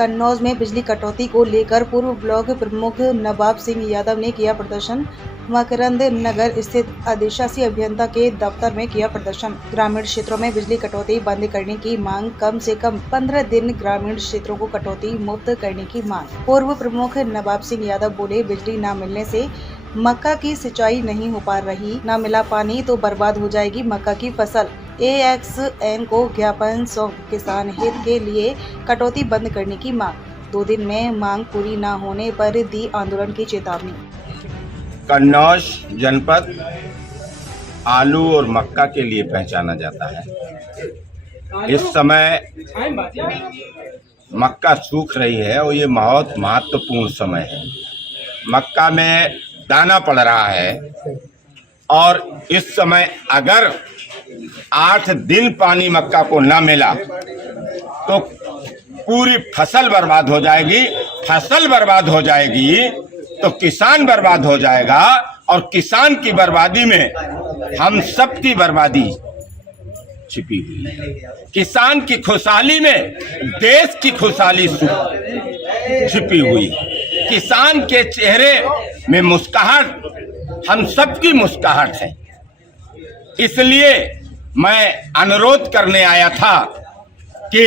कन्नौज में बिजली कटौती को लेकर पूर्व ब्लॉक प्रमुख नवाब सिंह यादव ने किया प्रदर्शन। मकरंद नगर स्थित अधिशासी अभियंता के दफ्तर में किया प्रदर्शन। ग्रामीण क्षेत्रों में बिजली कटौती बंद करने की मांग, कम से कम 15 दिन ग्रामीण क्षेत्रों को कटौती मुक्त करने की मांग। पूर्व प्रमुख नवाब सिंह यादव बोले, बिजली न मिलने से मक्का की सिंचाई नहीं हो पा रही, न मिला पानी तो बर्बाद हो जाएगी मक्का की फसल। AXN को ज्ञापन सौंप किसान हित के लिए कटौती बंद करने की मांग। 2 दिन में मांग पूरी न होने पर दी आंदोलन की चेतावनी। कन्नौज जनपद आलू और मक्का के लिए पहचाना जाता है। इस समय मक्का सूख रही है और ये बहुत महत्वपूर्ण समय है। मक्का में दाना पड़ रहा है और इस समय अगर 8 दिन पानी मक्का को न मिला तो पूरी फसल बर्बाद हो जाएगी। फसल बर्बाद हो जाएगी तो किसान बर्बाद हो जाएगा और किसान की बर्बादी में हम सब की बर्बादी छिपी हुई है। किसान की खुशहाली में देश की खुशहाली छिपी हुई है। किसान के चेहरे में मुस्कुराहट हम सबकी मुस्कुराहट है। इसलिए मैं अनुरोध करने आया था कि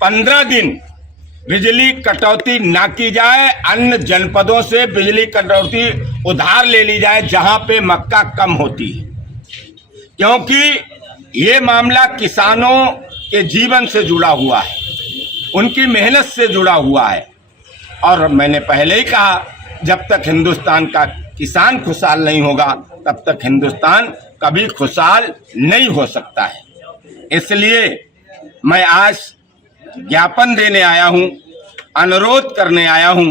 15 दिन बिजली कटौती ना की जाए, अन्य जनपदों से बिजली कटौती उधार ले ली जाए जहां पे मक्का कम होती है, क्योंकि ये मामला किसानों के जीवन से जुड़ा हुआ है, उनकी मेहनत से जुड़ा हुआ है। और मैंने पहले ही कहा, जब तक हिंदुस्तान का किसान खुशहाल नहीं होगा तब तक हिंदुस्तान कभी खुशहाल नहीं हो सकता है। इसलिए मैं आज ज्ञापन देने आया हूं, अनुरोध करने आया हूं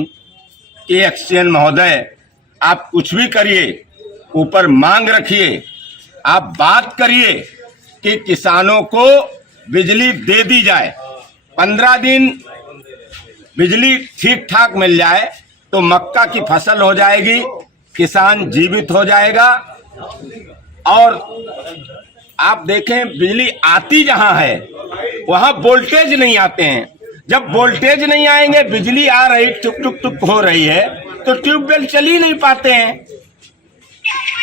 कि AXN महोदय, आप कुछ भी करिए, ऊपर मांग रखिए, आप बात करिए कि किसानों को बिजली दे दी जाए। 15 दिन बिजली ठीक ठाक मिल जाए तो मक्का की फसल हो जाएगी, किसान जीवित हो जाएगा। और आप देखें, बिजली आती जहां है वहां वोल्टेज नहीं आते हैं। जब वोल्टेज नहीं आएंगे, बिजली आ रही टुक टुक टुक हो रही है तो ट्यूबवेल चल ही नहीं पाते हैं।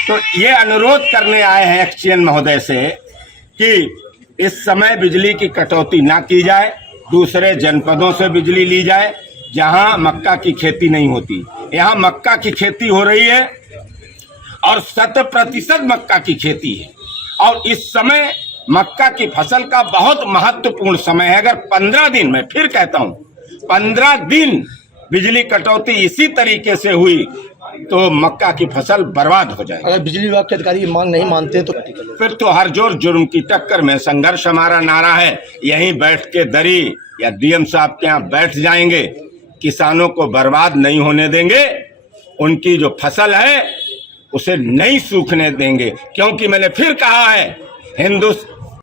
तो ये अनुरोध करने आए हैं AXN महोदय से कि इस समय बिजली की कटौती ना की जाए, दूसरे जनपदों से बिजली ली जाए जहां मक्का की खेती नहीं होती। यहाँ मक्का की खेती हो रही है और 100% मक्का की खेती है और इस समय मक्का की फसल का बहुत महत्वपूर्ण समय है। अगर 15 दिन, मैं फिर कहता हूं, 15 दिन बिजली कटौती इसी तरीके से हुई तो मक्का की फसल बर्बाद हो जाएगी। अगर बिजली विभाग के अधिकारी ये मांग नहीं मानते तो फिर तो हर जोर जुर्म की टक्कर में संघर्ष हमारा नारा है। यहीं बैठ के दरी या DM साहब के यहाँ बैठ जाएंगे, किसानों को बर्बाद नहीं होने देंगे, उनकी जो फसल है उसे नहीं सूखने देंगे। क्योंकि मैंने फिर कहा है,